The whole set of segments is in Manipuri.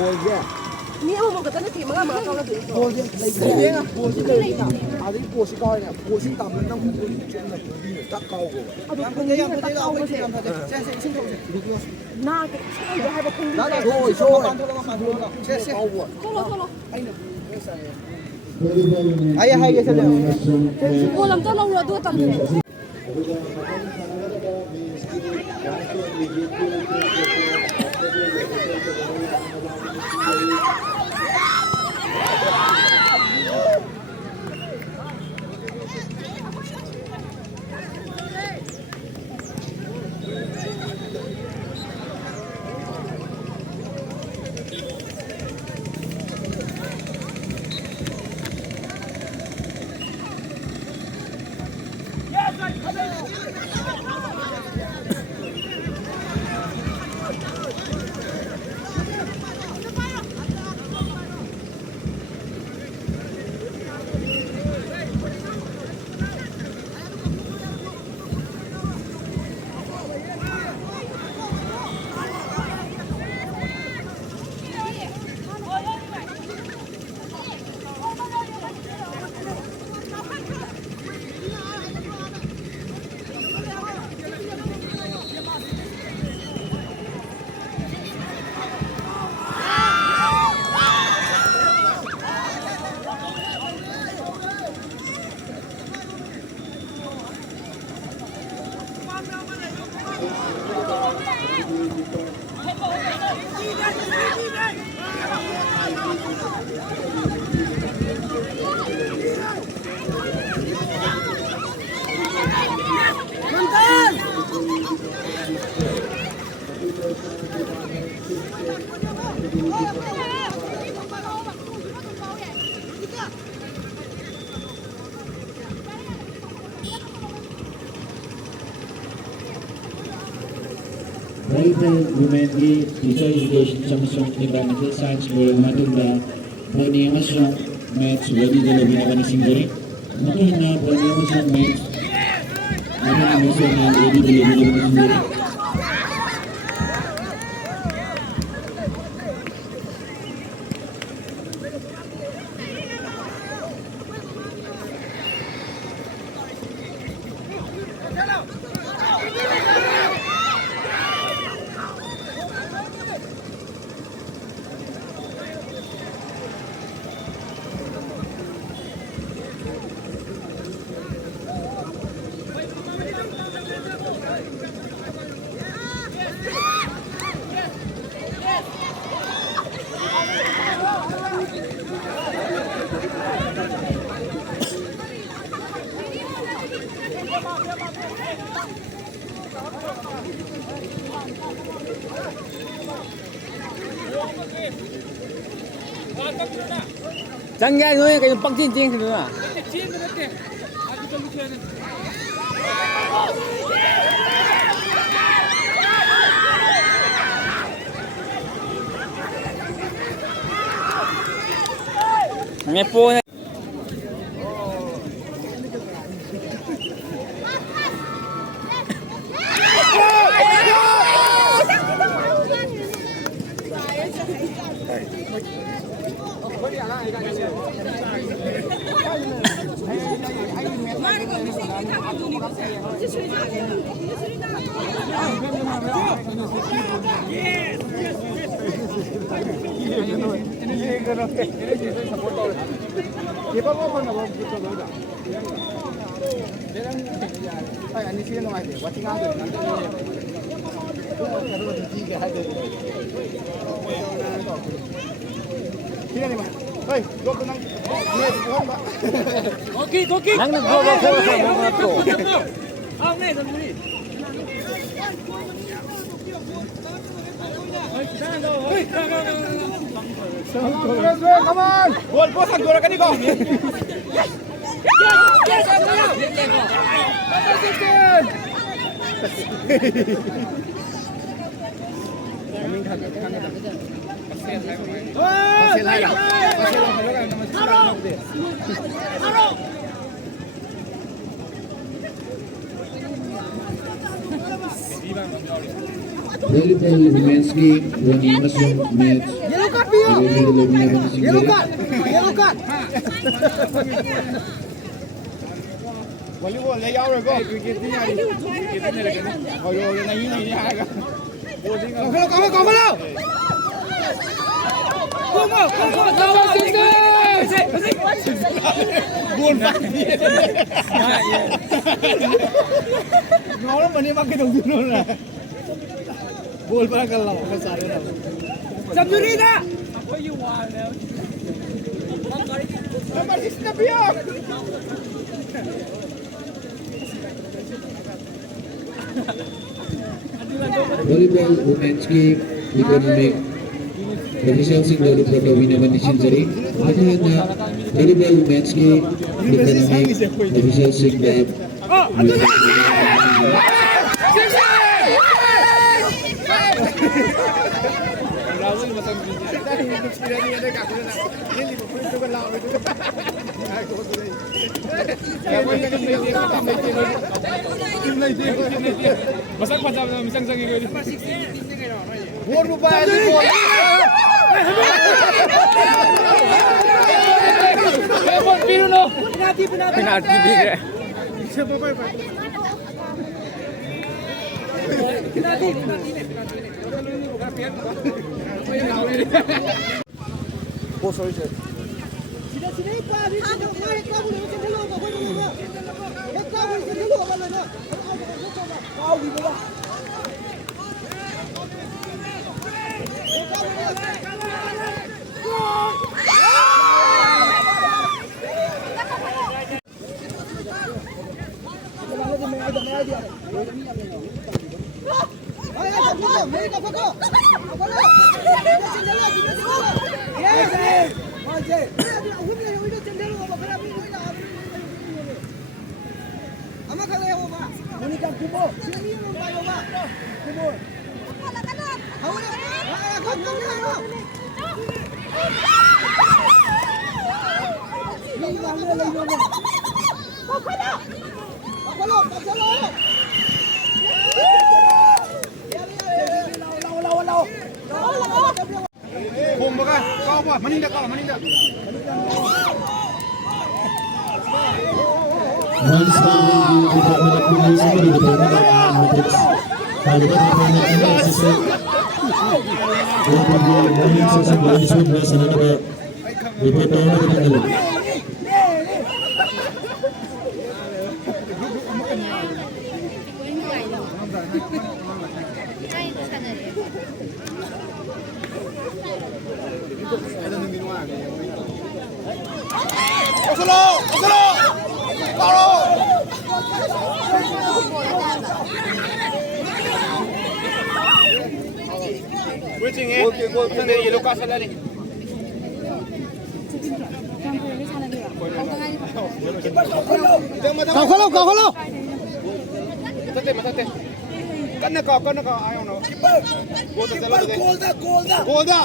bolje ni ama ka tan ti mga ka la de bolje leiga bolje leiga adi posi ka ne posi tam na nang ko chen na ko ni ta ka go am ko ya ko ta ko se se se sin ko se na ke ai ha ba kung na na go so se se solo ai na ai hai ke se le ko lam ta lo ro do tam se Volleyball Women's Teacher Education Samsung Environmental Science Lawyer Matunda Boni Amasong Match Ready Dalabi na Banising Gari Matuhin na Boni Amasong Match Ano na Amasong na Ready Dalabi na Banising Gari Jangan tu kayu pak cincin tu lah. Ngepo ni. Koki. Nang nagbawa ko sa mga to. Ang sandali. Come on! Gol po sa gora kaniko. Yes! Volleyball Women's League Boni Amasong Match Ready the lobby naman ni Yellow Singgari. card! Yellow card! Volleyball lấy dấu rồi cô. Hồi rồi này như này nha. Còn không đâu! Buồn vãi. Ngó lắm mà đi bắt cái đồng tiền luôn nè. Buồn vãi cái lẩu cái sải này. Jam juri dah! Nomor 6 na biyo. Volleyball women's game economic official single Protowi naman ni Singgari. Matuhan na volleyball women's game economic official single. Masak macam misang sangi ko. Buat mo ba? Lemon piru no. Penalti bigre. Oh, sorry, sir. Sini pa, di sini. Kau boleh macam dulu, kau boleh dulu. Kau boleh macam dulu, kau boleh. Kau di bawah. Hùng baka. Kau apa? Maninda kau, maninda. Once the department of police and the department of matrix. Kali ini department of assistant. Untuk dia morning session dari sebuah sana ada report orang kita dulu. Oslo! Oslo! Paro! Waiting eh. Saan na yellow ka sa lali? Kau kalau. Matate, matate. Kan na ka, ayaw no. Goal da,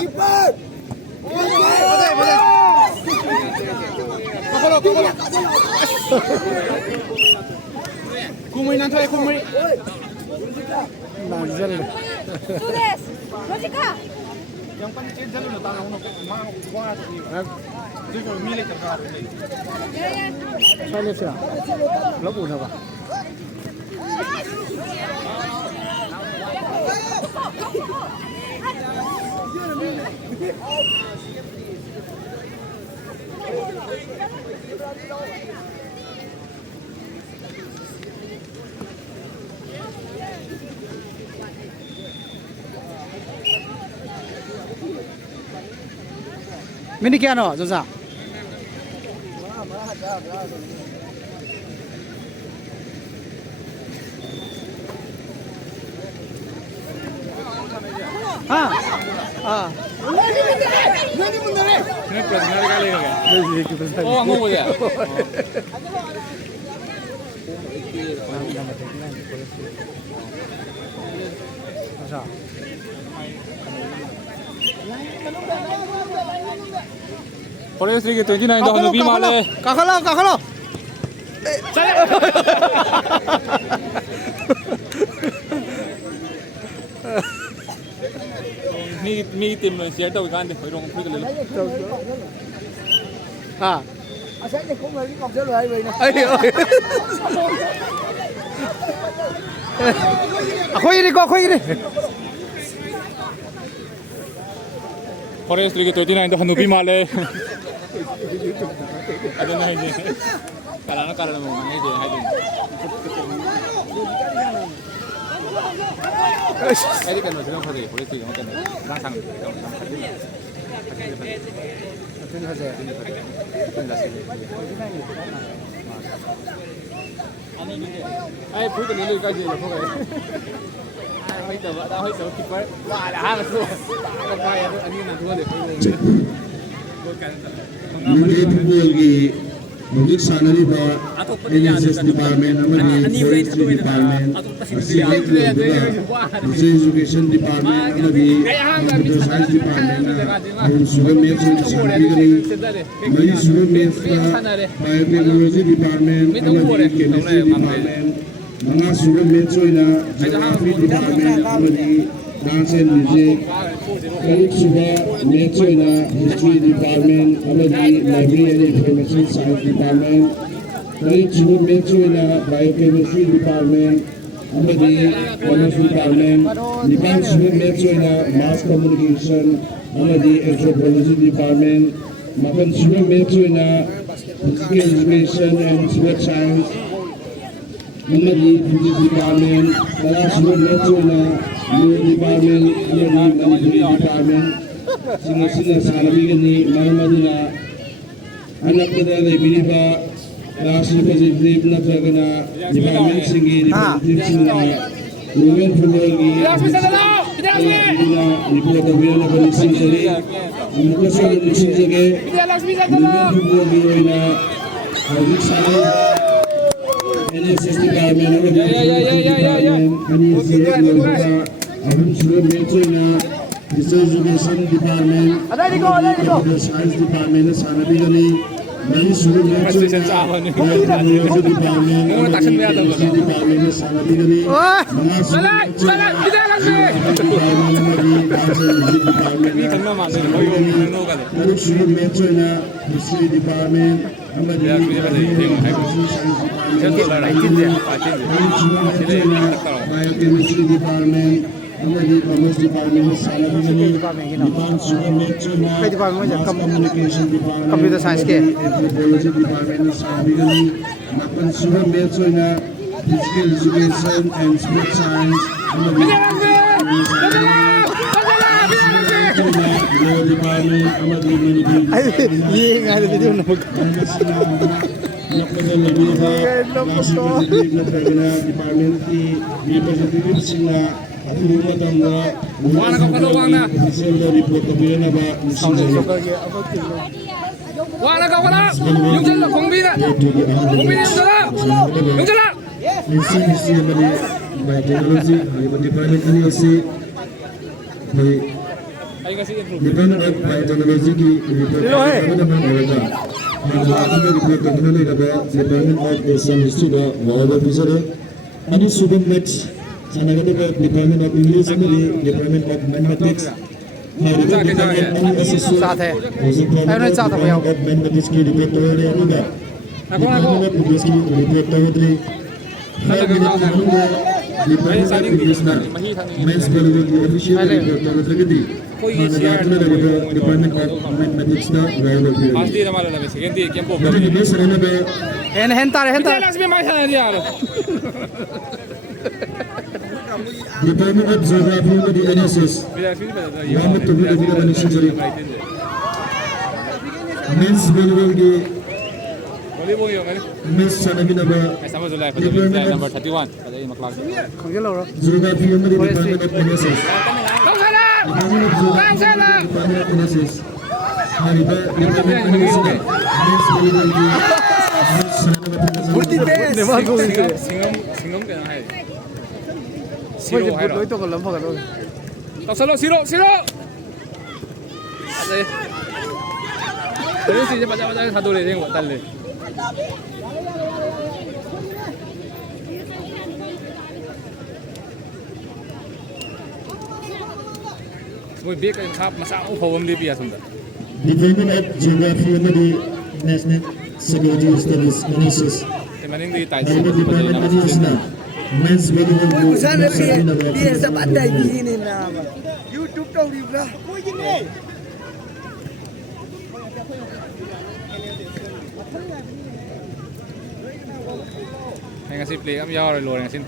Keeper! Matate, matate. Kakalo. Kumay nang tayo, kumay. Tulis. Logika. Yang pancit dalo na tanong no. Mga kuha natin niyo. Dito milik ka. Sali siya. Labu na ba? Mini क्या ना जोसा हाँ हाँ Oh, ang mo ya. Police League 29 daw no bimale. kakalo มีทีมเลยเชียร์ตัวกันดิไปลงคุยกันเลย à sẽ thì cũng là cái cọc sẽ lời vậy nè ơi khuy đi con khuy đi フォレストリーグ29で伸びまれあれないねからのからのもねで入って入っての自分でフォレストリーグのけんランサンai phút từ lên coi gì là không phải bây giờ vợ tao hơi xấu kịp quá và đã là thua không phải anh như là thua để Football Mungkin sana ni ba NSS Department amadi Forestry Department Civil Education Department amadi Computer Science Department na sugar maths and science mari sugar maths na Biotechnology Department amadi Chemistry Department mga sugar maths na Geography Department amadi Dance and Music Balik sugar maths na History Department amadi Library and Information Science Department Balik sugar maths na Biochemistry Department amadi Commerce Department Lipan sugar maths na Mass Communication amadi Anthropology Department Makan sugar maths na Physical Education and Sports Science amadi Physics Department Kala sugar maths na Law Department amadi Management Department sila sanabigan ni Maramadina anak kita ay biniba klase positive na talaga na department sige definitive sila women football ni na report of yun na balising sali ang mukasa na balising sali women football ni na balik sali NSS Department kani sila na abang sulit metro na Physical Education Department, Computer Science Department na sana bigani Nai sulit metro na Biotechnology Department, Chemistry Department na sana bigani mga sulit metro na Department na Dance and Music Department na sana bigani Pero sulit metro na History Department amadi Computer Science Department sulit metro na Biochemistry Department amadi Commerce Department na sana bigani Lipan sulit metro na Mass Communication Department Computer Science ke Anthropology Department na sana bigani Mapan sulit metro na Physical Education and Sports Science amadi Law Department amadi Management ये ngayon video na mag Nakpadal na biha klase positive na talaga na department ni representative sila at lumatang na official na report na biya na ba ni sila 와 나가 와라 용철아 공비나 공비나 용철아 Institusi amadi biotechnology ang department ini kasi may ayo kasih intro Department of Biotechnology ki report na naman olaga ang aking report na nila na ba Department of Asian History na wala officer ani student maths sana kata ba Department of English amadi Department of Mathematics hari ba Department of Assessment साथ है Department of Mathematics ki report na nila na Department of English ki report na nila 5 minutes na nila Department of English na Men's Biology official report na nila Department of Mathematics na wala officer pasti nama la besi ganti tiempo Jadi ini sana ba hentar langsung main sana dia Department of Geography na di NSS Gamit to bila bila manisya jari Men's Biology boleh boy yo kali Men's sana gina ba sama Zulai pada number 31 pada ini maklak Geography na di Department of NSS kau sana Department of Geography Department of NSS Hari ba Department of NSS Men's Biology sana ba singam kena hai siro hai đối tượng còn lắm phải rồi kau siro ada terus dia baca satu le tengok tal le Boy big and half masa ang phone di biya sunda. Department of Geography amadi National Security Studies Analysis. Maning di tayo. Ayun Department of Education. Men's Volleyball Group. Busan na biya sa patay ni na YouTube tau di bla. Ko yin ne. Nga si play am yaw lo nga sin.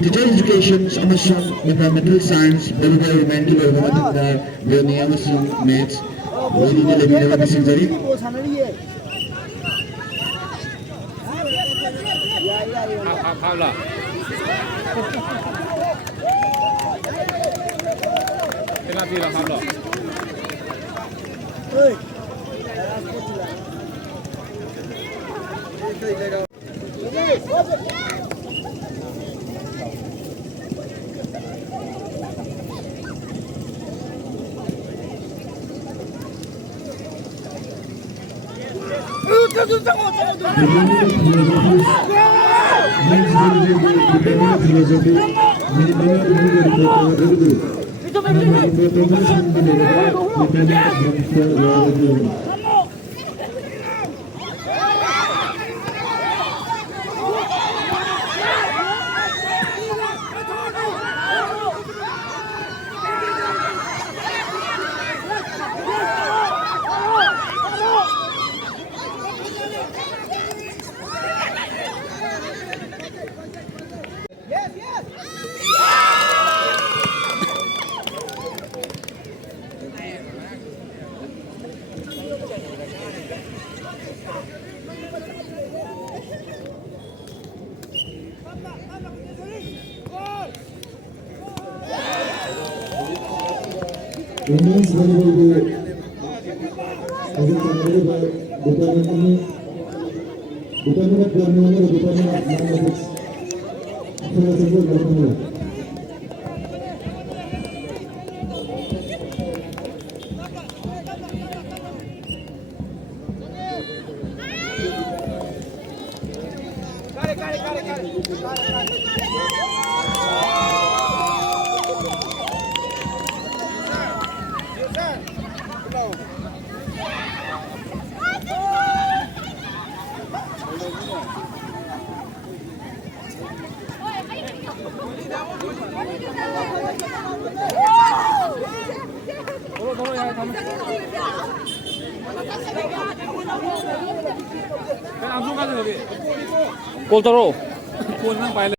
Digital Education amasung Environmental Science, Volleyball Humanity Volleyball Boni amasung Maths, Boni na labi na bising jari. Ko sanari ye. Half la. Penalty la half la. Oi. Yes, yes. Women's Volleyball Group. Again, Department of Planning and Department of Mathematics. Call taro. Call nang pilot.